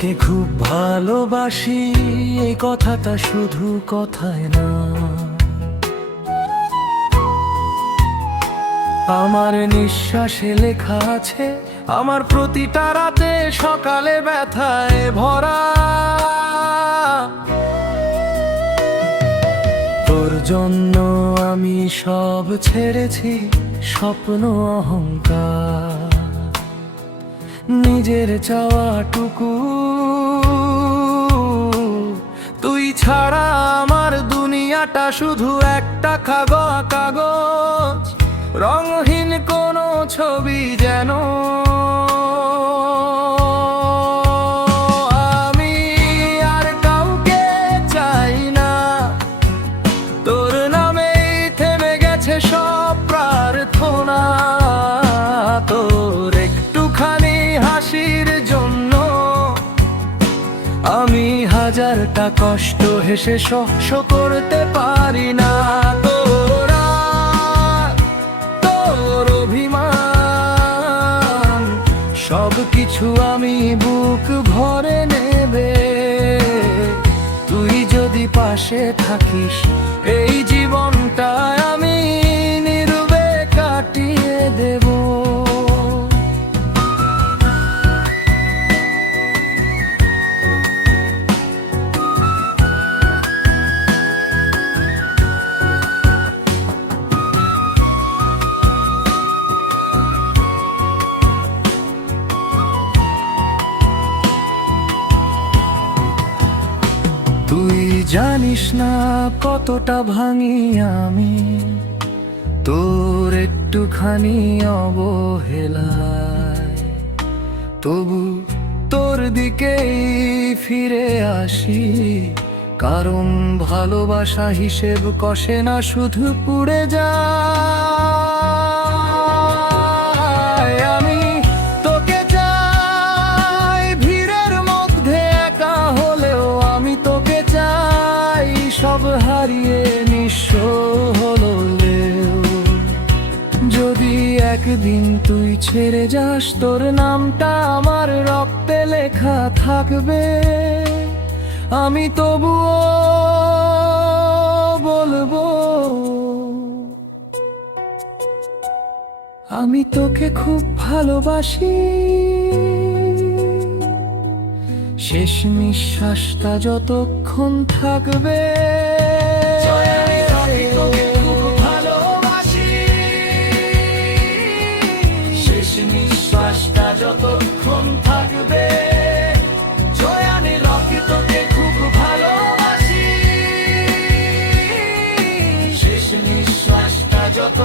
তোকে খুব ভালোবাসি, এই কথাটা শুধু কথায় না, আমার নিঃশ্বাসে লেখা আছে, আমার প্রতিটা রাতে সকালে ব্যথায় ভরা। তোর জন্য আমি সব ছেড়েছি, স্বপ্ন অহংকার, নিজের চাওয়াটুকু। তুই ছাড়া আমার দুনিয়াটা শুধু একটা কাগজ, রঙহীন কোনো ছবি যেন। আমি আর কাউকে চাই না, তোর নামেই থেমে গেছে সব প্রার্থনা। তোর একটুখানি হাসির জন্য আমি হাজারটা কষ্ট হেসে সহ্য করতে পারি না। তোর অভিমান সব কিছু আমি বুক ভরে নেবে, তুই যদি পাশে থাকিস এই জীবনটা আমি নীরবে কাটিয়ে দেব। তুই জানিস না কতটা ভাঙি আমি তোর একটুখানি অবহেলায়, তবু তোর দিকেই ফিরে আসি, কারণ ভালোবাসা হিসেব কষে না, শুধু পুড়ে যায়। আমি তোকে চাই ভিড়ের মধ্যে একা হলেও, আমি তোকে চাই সব হারিয়ে নিঃস্ব হলেও। যদি একদিন তুই ছেড়ে যাস, তোর নামটা আমার রক্তে লেখা থাকবে, আমি তবুও বলবো আমি তোকে খুব ভালোবাসি। শেষ নিঃশ্বাসটা যতক্ষণ থাকবে, আমি তোকে খুব ভালোবাসি। শেষ নিঃশ্বাসটা যতক্ষণ থাকবে, আমি তোকে খুব ভালোবাসি। শেষ নিঃশ্বাসটা যত